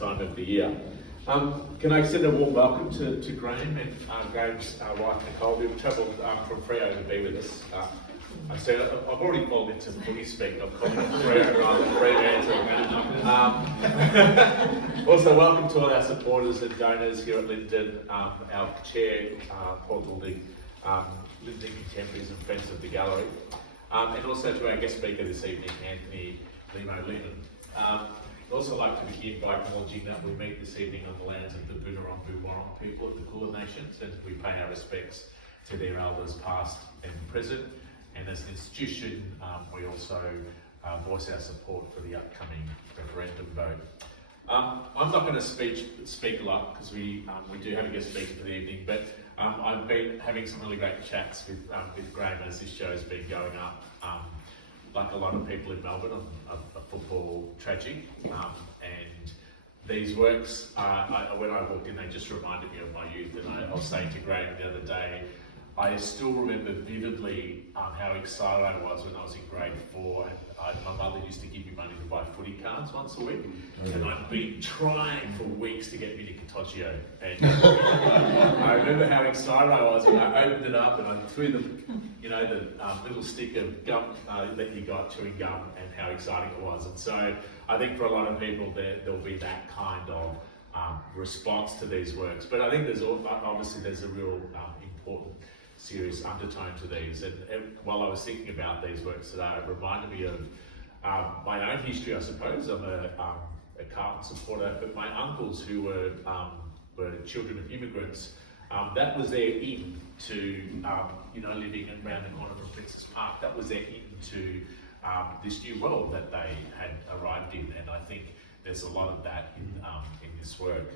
time of the year. Can I extend a warm welcome to Graham and Graham's wife Nicole, who've travelled from Freo to be with us. I've already fallen into footy speak. I've called it Freo rather than Fremantle. Also, welcome to all our supporters and donors here at Lyndon, our chair, Paul Gouldig, Lyndon Contemporaries and Friends of the Gallery, and also to our guest speaker this evening, Anthony Lehmo. I'd also like to begin by acknowledging that we meet this evening on the lands of the Boonwurrung people of the Kulin Nations, and we pay our respects to their elders past and present. And as an institution, we also voice our support for the upcoming referendum vote. I'm not going to speak a lot because we do have a guest speaker for the evening, but I've been having some really great chats with Graham as this show's been going up. Like a lot of people in Melbourne, I'm a football tragic, and these works, when I walked in, they just reminded me of my youth. And I was saying to Graham the other day, I still remember vividly how excited I was when I was in grade 4. And my mother used to give me money to buy footy cards once a week, and I'd been trying for weeks to get me to Contagio. And I remember how excited I was when I opened it up and I threw the little stick of gum that you got, chewing gum, and how exciting it was. And so I think for a lot of people there'll be that kind of response to these works. But I think there's a real important serious undertone to these, and while I was thinking about these works today, it reminded me of my own history, I suppose. I'm a Carlton supporter, but my uncles who were children of immigrants, that was their in to living around the corner from Princess Park. That was their in to this new world that they had arrived in, and I think there's a lot of that in this work.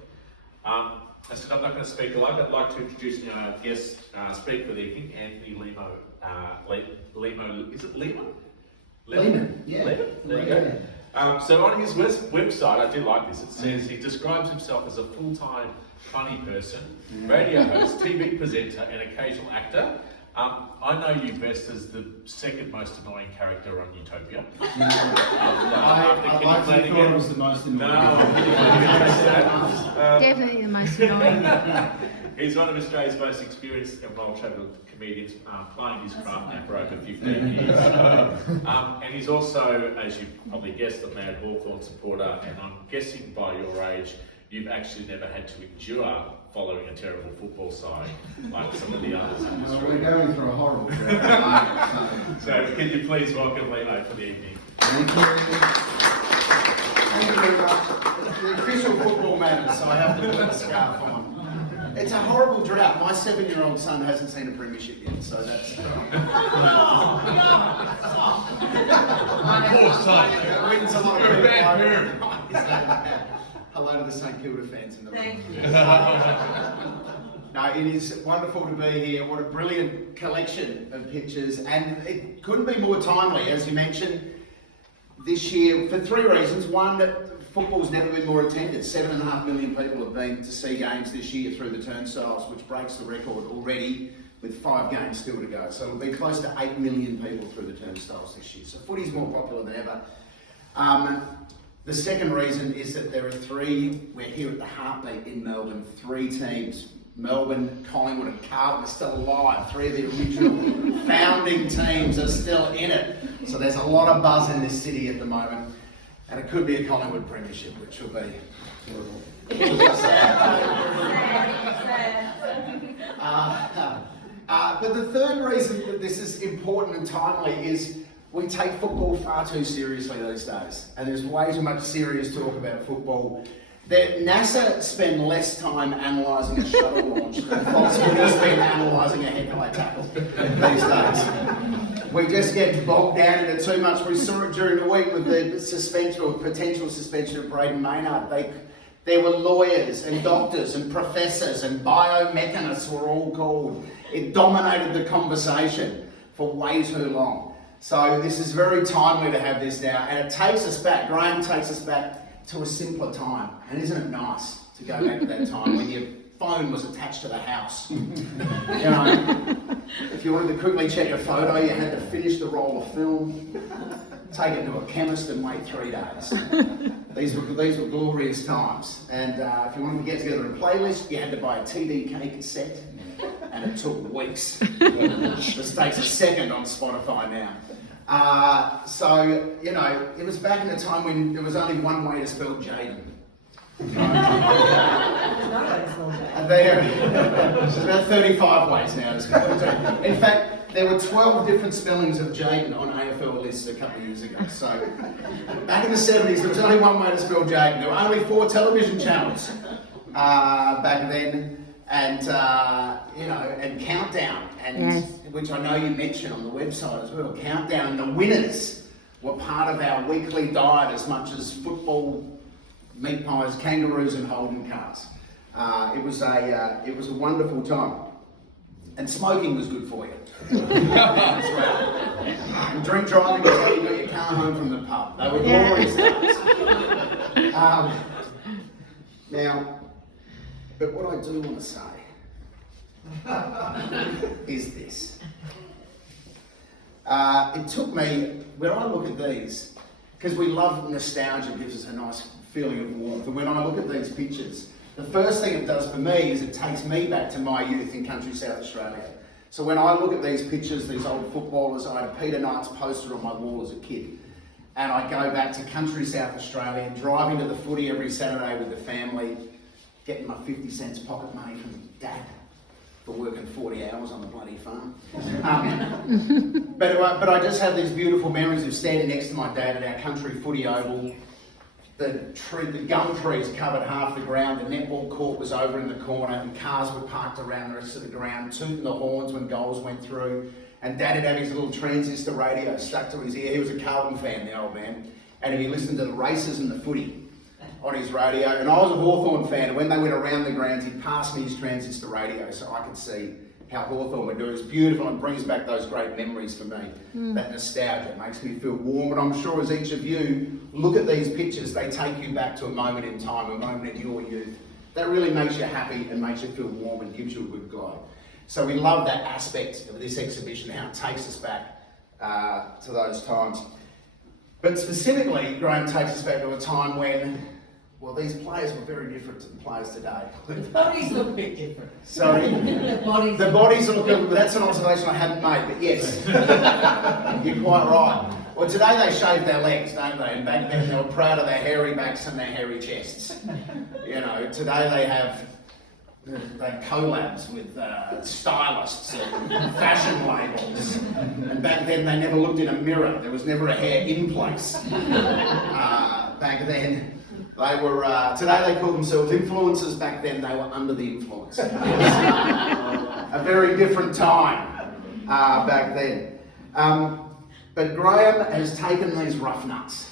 I said I'm not going to speak a lot. I'd like to introduce our guest speaker for the evening, Anthony Lehmo. Lehmo, is it Lehmo? Lehman, yeah. Lehman? There you go. So on his website, I do like this, it says he describes himself as a full-time funny person, radio host, TV presenter and occasional actor. I know you best as the second most annoying character on Utopia. I like to thought it was the most annoying. Definitely the most annoying. He's one of Australia's most experienced and well-travelled comedians, playing his craft now for over 15 years. And he's also, as you probably guessed, a mad Hawthorn supporter, and I'm guessing by your age, you've actually never had to endure following a terrible football side like some of the others in this room. We're going through a horrible drought. So can you please welcome Lehmo for the evening? Thank you. Thank you very much. The official football matters, so I have to put the scarf on. It's a horrible drought. My 7-year-old son hasn't seen a premiership yet, so that's... Poor son. Wins a lot of people. Hello to the St Kilda fans in the room. Thank you. No, it is wonderful to be here. What a brilliant collection of pictures, and it couldn't be more timely, as you mentioned, this year for 3 reasons. One, that football's never been more attended. 7.5 million people have been to see games this year through the turnstiles, which breaks the record already with 5 games still to go. So it'll be close to 8 million people through the turnstiles this year. So footy's more popular than ever. The second reason is that there are 3, we're here at the Heartbeat in Melbourne, 3 teams. Melbourne, Collingwood and Carlton are still alive. 3 of the original founding teams are still in it. So there's a lot of buzz in this city at the moment. And it could be a Collingwood premiership, which will be horrible. But the third reason that this is important and timely is we take football far too seriously these days, and there's way too much serious talk about football. NASA spend less time analysing a shuttle launch than Fox Sports spend analysing a head high tackle these days. We just get bogged down into too much. We saw it during the week with the suspension or potential suspension of Braden Maynard. There were lawyers and doctors and professors and biomechanists were all called. It dominated the conversation for way too long. So this is very timely to have this now, and it takes us back, Graham takes us back to a simpler time. And isn't it nice to go back to that time when your phone was attached to the house? If you wanted to quickly check a photo, you had to finish the roll of film, take it to a chemist and wait 3 days. These were glorious times. And if you wanted to get together a playlist, you had to buy a TDK cassette, and it took weeks. This takes a second on Spotify now. So, you know, it was back in a time when there was only one way to spell Jaden. And there's about 35 ways now to spell Jaden. In fact, there were 12 different spellings of Jaden on AFL lists a couple of years ago. So, back in the 70s, there was only one way to spell Jaden. There were only 4 television channels back then, and you know, and Countdown, and yes. which I know you mentioned on the website as well. Countdown, and the winners were part of our weekly diet as much as football, meat pies, kangaroos, and Holden cars. It was a wonderful time. And smoking was good for you. As well. And drink driving until you got your car home from the pub. They were glorious days. Now, but what I do want to say is this. It took me, when I look at these, because we love nostalgia, it gives us a nice feeling of warmth. And when I look at these pictures, the first thing it does for me is it takes me back to my youth in country South Australia. So when I look at these pictures, these old footballers, I had a Peter Knight's poster on my wall as a kid. And I go back to country South Australia, driving to the footy every Saturday with the family, getting my 50 cents pocket money from Dad for working 40 hours on the bloody farm. But I just have these beautiful memories of standing next to my dad at our country footy oval. The gum trees covered half the ground, the netball court was over in the corner, and cars were parked around the rest of the ground, tooting the horns when goals went through. And Dad would have his little transistor radio stuck to his ear. He was a Carlton fan, the old man. And he'd be listening to the races and the footy on his radio. And I was a Hawthorn fan, and when they went around the grounds, he'd pass me his transistor radio so I could see how Hawthorn would do. It's beautiful and brings back those great memories for me. That nostalgia makes me feel warm, but I'm sure as each of you look at these pictures, they take you back to a moment in time, a moment in your youth. That really makes you happy and makes you feel warm and gives you a good glide. So we love that aspect of this exhibition, how it takes us back to those times. But specifically, Graham takes us back to a time when, well, these players were very different to the players today. The bodies look a bit different. Sorry? The bodies look a bit, that's an observation I hadn't made, but yes. You're quite right. Well, today they shave their legs, don't they? And back then they were proud of their hairy backs and their hairy chests. You know, today they collabs with stylists and fashion labels. And back then they never looked in a mirror. There was never a hair in place. Back then. They were, today they call themselves influencers, back then they were under the influence. A very different time back then. But Graham has taken these rough nuts,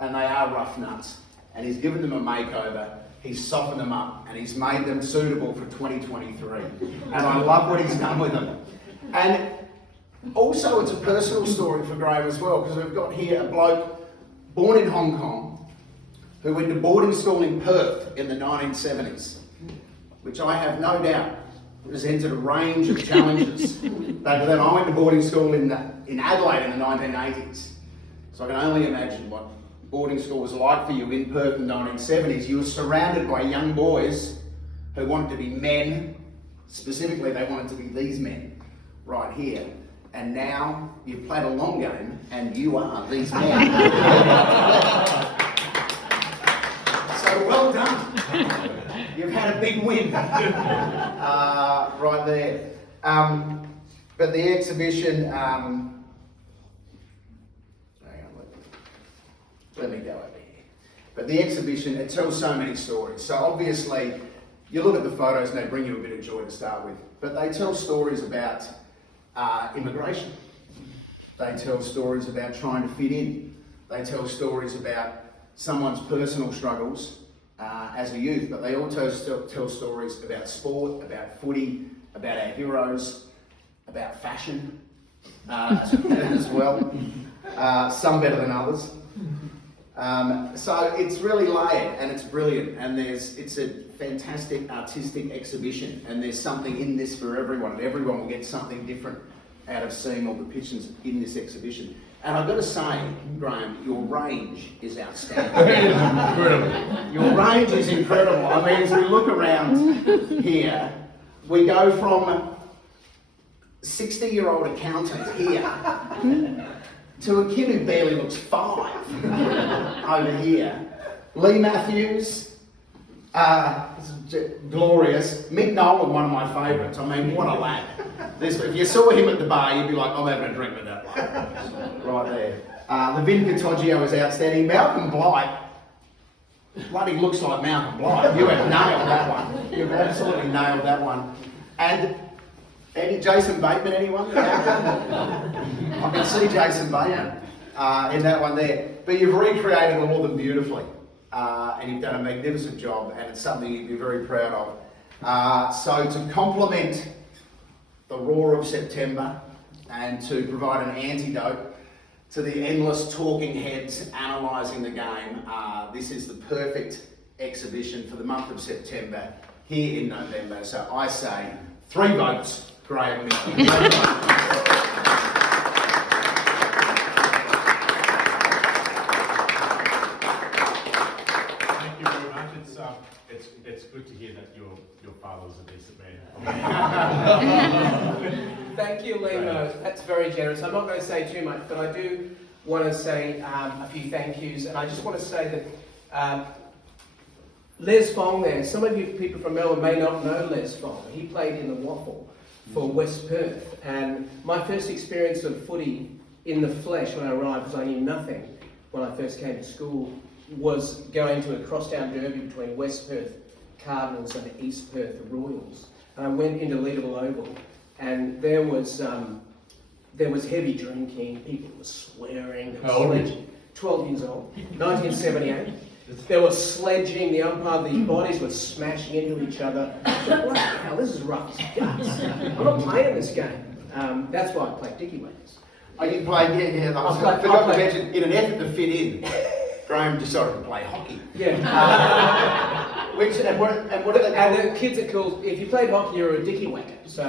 and they are rough nuts, and he's given them a makeover, he's softened them up, and he's made them suitable for 2023. And I love what he's done with them. And also it's a personal story for Graham as well, because we've got here a bloke born in Hong Kong, who went to boarding school in Perth in the 1970s, which I have no doubt presented a range of challenges. But then I went to boarding school in Adelaide in the 1980s, so I can only imagine what boarding school was like for you in Perth in the 1970s. You were surrounded by young boys who wanted to be men. Specifically, they wanted to be these men right here. And now you've played a long game and you are these men. So well done. You've had a big win right there. But the exhibition, hang on, let me go over here. But the exhibition, it tells so many stories. So obviously, you look at the photos and they bring you a bit of joy to start with. But they tell stories about immigration. They tell stories about trying to fit in. They tell stories about someone's personal struggles as a youth, but they also tell stories about sport, about footy, about our heroes, about fashion as well, some better than others. So it's really layered and it's brilliant, and it's a fantastic artistic exhibition, and there's something in this for everyone, and everyone will get something different out of seeing all the pictures in this exhibition. And I've got to say, Graham, your range is outstanding. Incredible. Your range is incredible. I mean, as we look around here, we go from 60-year-old accountant here to a kid who barely looks 5 over here. Lee Matthews, glorious. Mick Nolan, one of my favourites. I mean, what a lad. If you saw him at the bar, you'd be like, I'm having a drink with that bloke. Right there. Levin Cottagio was outstanding. Malcolm Blight, bloody looks like Malcolm Blight. You have nailed that one. You've absolutely nailed that one. And Jason Bateman, anyone? I can see Jason Bateman in that one there. But you've recreated all of them beautifully. And you've done a magnificent job, and it's something you'd be very proud of. So to complement the roar of September and to provide an antidote to the endless talking heads analysing the game, this is the perfect exhibition for the month of September here in November. So I say 3 votes, Graham Mitchell. It's good to hear that your father was a decent man. Thank you, Lehmo. That's very generous. I'm not going to say too much, but I do want to say a few thank yous, and I just want to say that Les Fong there, some of you people from Melbourne may not know Les Fong. He played in the Waffle for West Perth, and my first experience of footy in the flesh when I arrived, because I knew nothing when I first came to school, was going to a crosstown derby between West Perth Cardinals and East Perth Royals. And I went into Leederville Oval, and there was heavy drinking, people were swearing, How old were you? 12 years old, 1978. There was sledging, the umpire, the bodies were smashing into each other. I thought, what the hell, this is rough as guts. I'm not playing this game. That's why I played Dickie Wankers. Oh, you played, yeah. I forgot to mention, in an effort to fit in, Graham decided to play hockey. Yeah. And what are they And called? the kids are called, if you played hockey, you're a Dickie Wanker. So,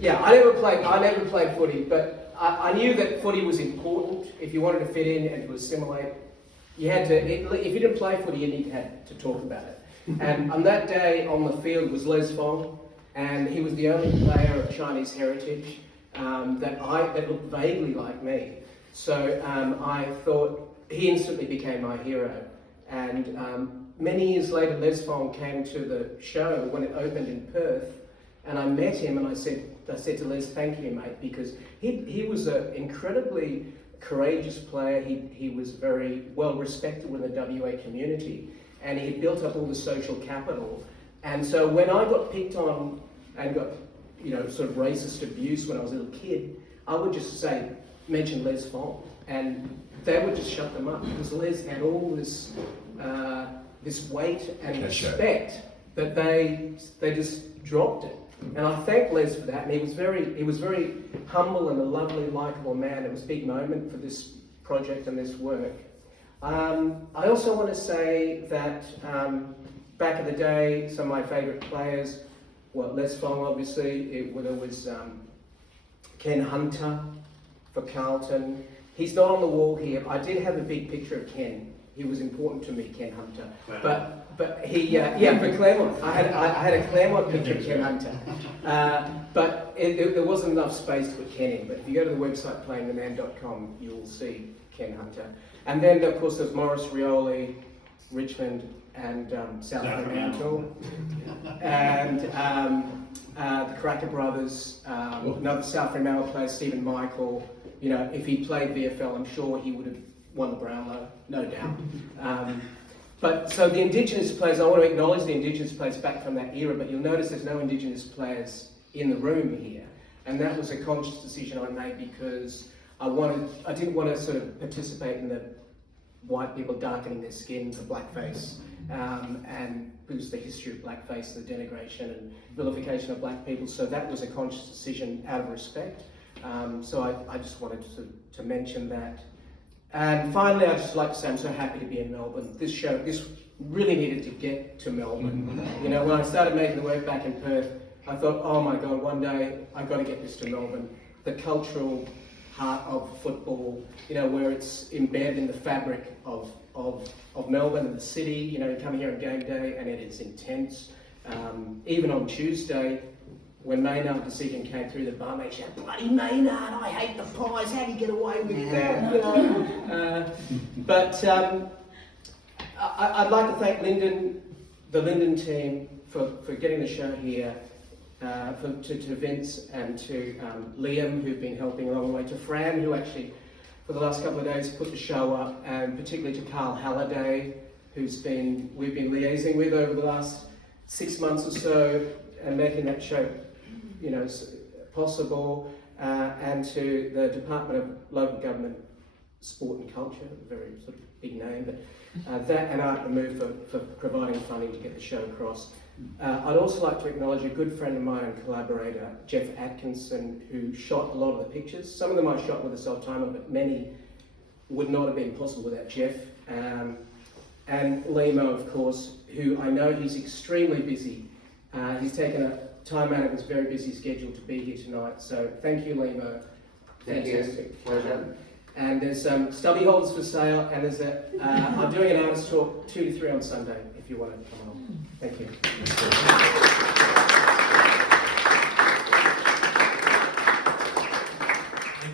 yeah, I never played footy, but I knew that footy was important. If you wanted to fit in and to assimilate, you had to, if you didn't play footy, you had to talk about it. And on that day on the field was Les Fong, and he was the only player of Chinese heritage that looked vaguely like me. So I thought he instantly became my hero. And many years later, Les Fong came to the show when it opened in Perth, and I met him and I said to Les, thank you, mate, because he was an incredibly courageous player. He was very well respected within the WA community, and he had built up all the social capital. And so when I got picked on and got, sort of racist abuse when I was a little kid, I would just mention Les Fong, and they would just shut them up because Les had all this weight and respect that they just dropped it. And I thank Les for that. And he was very humble and a lovely, likeable man. It was a big moment for this project and this work. I also want to say that back in the day, some of my favourite players, well, Les Fong obviously, whether it was Ken Hunter for Carlton. He's not on the wall here. I did have a big picture of Ken. He was important to me, Ken Hunter. But he, for Claremont. I had a Claremont picture of Ken Hunter. But there wasn't enough space to put Ken in. But if you go to the website playingtheman.com, you'll see Ken Hunter. And then, of course, there's Maurice Rioli, Richmond, and South Fremantle. And the Cracker Brothers, another South Fremantle player, Stephen Michael. If he played VFL, I'm sure he would have won the Brownlow, no doubt. But so the Indigenous players, I want to acknowledge the Indigenous players back from that era, but you'll notice there's no Indigenous players in the room here. And that was a conscious decision I made because I didn't want to sort of participate in the white people darkening their skin for blackface, and because the history of blackface, the denigration and vilification of black people. So that was a conscious decision out of respect. So I just wanted to mention that. And finally, I'd just like to say I'm so happy to be in Melbourne. This really needed to get to Melbourne. When I started making the work back in Perth, I thought, oh my God, one day I've got to get this to Melbourne. The cultural heart of football, you know, where it's embedded in the fabric of Melbourne and the city. You know, you come here on game day and it is intense. Even on Tuesday, when Maynard's decision came through, the barmaid shouted, "Bloody Maynard, I hate the pies, how do you get away with that?" You know? I'd like to thank the Lyndon team for getting the show here, to Vince and to Liam, who've been helping along the way, to Fran, who actually for the last couple of days put the show up, and particularly to Carl Halliday, we've been liaising with over the last 6 months or so, and making that show, you know, possible, and to the Department of Local Government, Sport and Culture, a very sort of big name, but that and Art Remove for providing funding to get the show across. I'd also like to acknowledge a good friend of mine and collaborator, Jeff Atkinson, who shot a lot of the pictures. Some of them I shot with a self-timer, but many would not have been possible without Jeff. And Lehmo, of course, who I know he's extremely busy. He's taken a time out of his very busy schedule to be here tonight. So thank you, Lehmo. Thank you. Pleasure. And there's stubby holders for sale, and there's I'm doing an artist talk 2 to 3 on Sunday if you want to come along. Thank you.